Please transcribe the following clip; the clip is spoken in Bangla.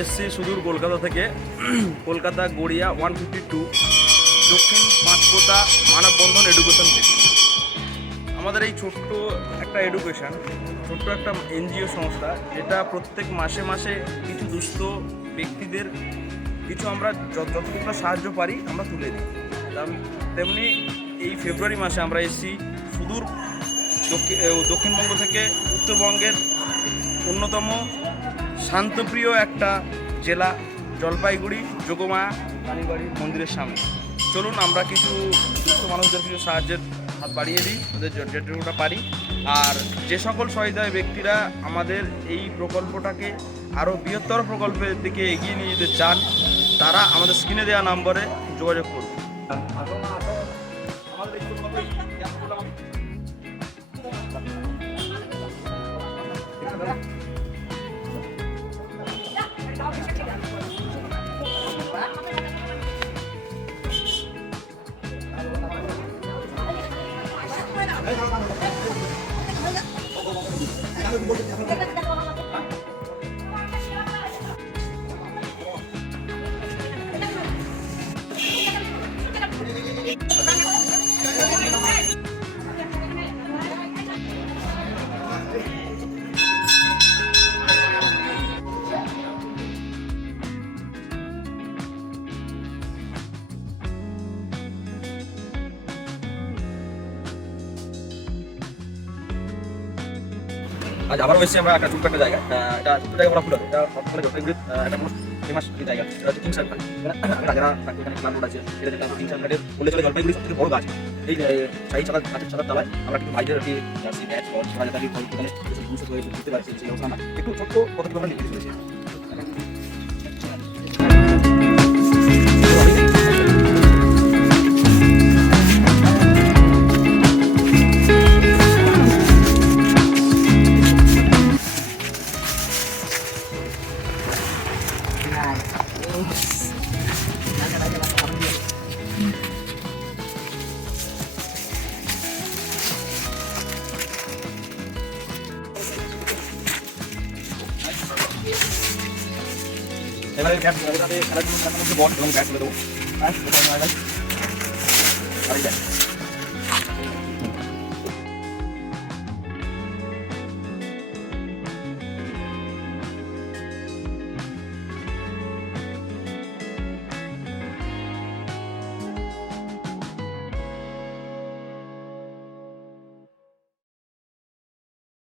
এসেছি সুদূর কলকাতা থেকে, কলকাতা গড়িয়া 152 দক্ষিণ পাঁচপোতা মানববন্ধন এডুকেশন থেকে। আমাদের এই ছোট্ট একটা এডুকেশন, ছোট্ট একটা এনজিও সংস্থা, যেটা প্রত্যেক মাসে মাসে কিছু দুস্থ ব্যক্তিদের কিছু আমরা যতটুকু সাহায্য পারি আমরা তুলে দিই। তেমনি এই ফেব্রুয়ারি মাসে আমরা এসেছি সুদূর দক্ষিণবঙ্গ থেকে উত্তরবঙ্গের অন্যতম শান্তপ্রিয় একটা জেলা জলপাইগুড়ি যোগমা কালীবাড়ি মন্দিরের সামনে। চলুন আমরা কিছু দুস্থ মানুষদের কিছু সাহায্যের হাত বাড়িয়ে দিই, ওদের যেটুকুটা পারি। আর যে সকল সহৃদয় ব্যক্তিরা আমাদের এই প্রকল্পটাকে আরও বৃহত্তর প্রকল্পের দিকে এগিয়ে নিয়ে যেতে চান, তারা আমাদের স্ক্রিনে দেওয়া নম্বরে যোগাযোগ করুন। আজ আবারও এসেছি আমরা একটা ছোট্ট একটা জায়গা, এটা ছোট্ট জায়গা বলা ভুল হবে, এটা সবসময় জলপাইগুড়ির একটা মোস্ট ফেমাস জায়গা। এটা হচ্ছে কিংসার ঘাট। রাজারা এখানে প্ল্যান রোড আছে, এটা যেটা কিংসার ঘাটের বলে চলে জলপাইগুড়ির সবথেকে বড় গাছ। এই শাহী চালার গাছের চালার তলায় আমরা কিন্তু বাইরের আর কি জার্সি ম্যাচ বল রাজাদারি দোকানে জিনিস হয়ে বুঝতে পারছি সেই অবস্থা আমরা একটু ছোট্ট পদক্ষেপ আমরা নিতে চলেছি। এবারে ব্যাট খেলার জন্য বল এবং ব্যাট তুলে দেবো।